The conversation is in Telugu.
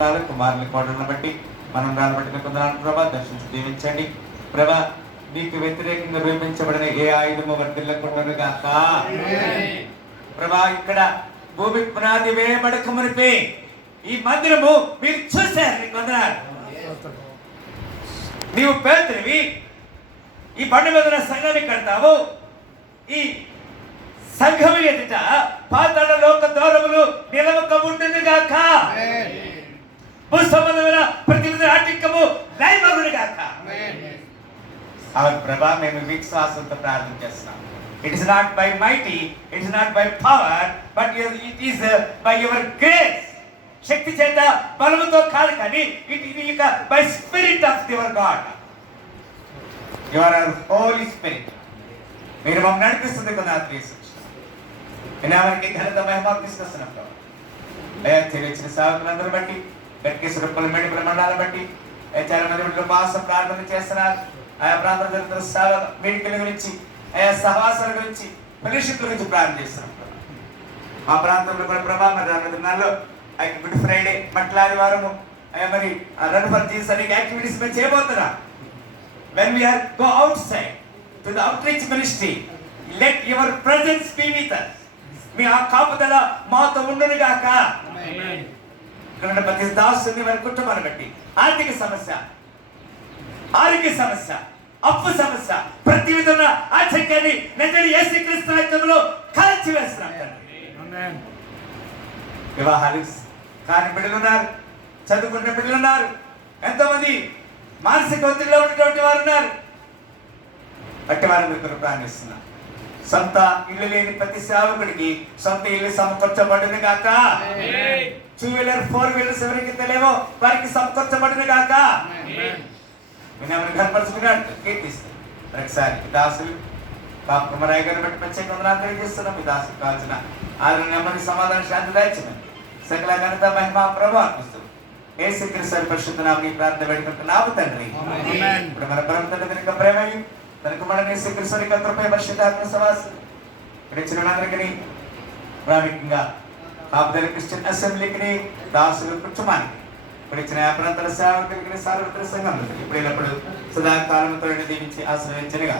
కుమారుని కోటలను బట్టి మనం రాబట్టిన కొందరు ప్రభా దర్శించి దీవించండి. ప్రభా నీకు వ్యతిరేకంగా రూపించబడిన ఏ ఆయుధము వర్తిల్లకుండాను గాక. ప్రభా ఇక్కడ భూమి పునాది వేయబడక మునిపే ఈ మందిరము మీరు చూశారు. కొందరు నీవు పేతురివి, ఈ బండి మీద సంఘాన్ని కడతావు. ఈ సంఘము ఎదుట పాతాళ లోక ద్వారములు నిలవక ఉండును గాక. భూసంబంధమైన ప్రతి ఆటంకము లయమగును గాక. అవును ప్రభా, మేము విశ్వాసంతో ప్రార్థన చేస్తున్నాం. It is not by mighty, it is not by power, but it is by your grace. శక్తి చేత బలముతో కాదు, కానీ it by spirit of your God. You are our Holy Spirit. మీరు మమ్మల్ని నడిపిస్తుంది కదా వినామనికి ఘనత మహిమ తీసుకొస్తున్నాం. అయ్యా తెలియచిన సేవకులందరూ బట్టి, గట్కేశ్వరపల్లి మెడికల్ మండలాన్ని బట్టి చాలా మంది ఉపవాసం ప్రార్థన చేస్తున్నారు. ఆయా ప్రాంతం జరుగుతున్న సేవ మెడికల్ గురించి, ఆయా సహవాసాల గురించి, ఫెలోషిప్ గురించి ప్రార్థన చేస్తున్నాం. మా ప్రాంతంలో కూడా ప్రభా మరి రానున్నాల్లో గుడ్ ఫ్రైడే మట్ల ఆదివారము మరి రన్ ఫర్ జీసస్ అనే యాక్టివిటీస్ మేము చేయబోతున్నాం. When we are go outside to the outreach ministry, let your presence be with us. మీ ఆ కాపుదల మాతో ఉండును గాక. ఇక్కడ ప్రతి దాసుని వారి కుటుంబాన్ని బట్టి ఆర్థిక సమస్య, ఆరోగ్య సమస్య, అప్పు సమస్య, ప్రతి విధంగా ఆచక్యాన్ని నిజంగా యేసుక్రీస్తు రక్తంలో కాల్చి వేస్తున్నాం. వివాహాలు కాని బిడ్డలున్నారు, చదువుకున్న బిడ్డలున్నారు, ఎంతో మంది మానసిక ఒత్తిడిలో ఉన్నటువంటి వారు ఉన్నారు. అట్టి వారిని మీరు ప్రార్థిస్తున్నారు. సొంత ఇల్లు లేని ప్రతి సేవకుడికి సొంత ఇల్లు సమకూర్చబడును గాక. 2 వీలర్ 4 వీలర్స్ ఎవరికి తెలియవో వారికి సమకూర్చబడును గాక. వినమ్ర ఘనపరచుకున్నాడు కీర్తిస్తుంది. ఒకసారి దాసులు కుమారయ్య గారిని బట్టి ప్రత్యేక వందనాలు తెలియజేస్తున్నాం. మీ దాసులు కావాల్సిన ఆదరణ, నెమ్మది, సమాధానం, శాంతి దాయించండి. సకల ఘనత మహిమ ప్రభావం అర్పిస్తూ యేసుక్రీస్తు పరిశుద్ధ నామమున ప్రార్థన వేడుకుంటున్నాము తండ్రి. ఇప్పుడు మన పరమ తండ్రి యొక్క ప్రేమయు తన కుమారుని యేసుక్రీస్తు యొక్క కృప పరిశుద్ధాత్మ సహవాసం ఇక్కడ చిన్నలందరికీ, ప్రాముఖ్యంగా కాపుదల క్రిస్టియన్ అసెంబ్లీకి, దాసులు కుటుంబానికి, ఇప్పుడు ఇచ్చిన ప్రాంతాల సేవకులకి, సార్వత్రిక సంఘం ఇప్పుడు సదాకాలంతో దీవించి ఆశ్రయించనుగా.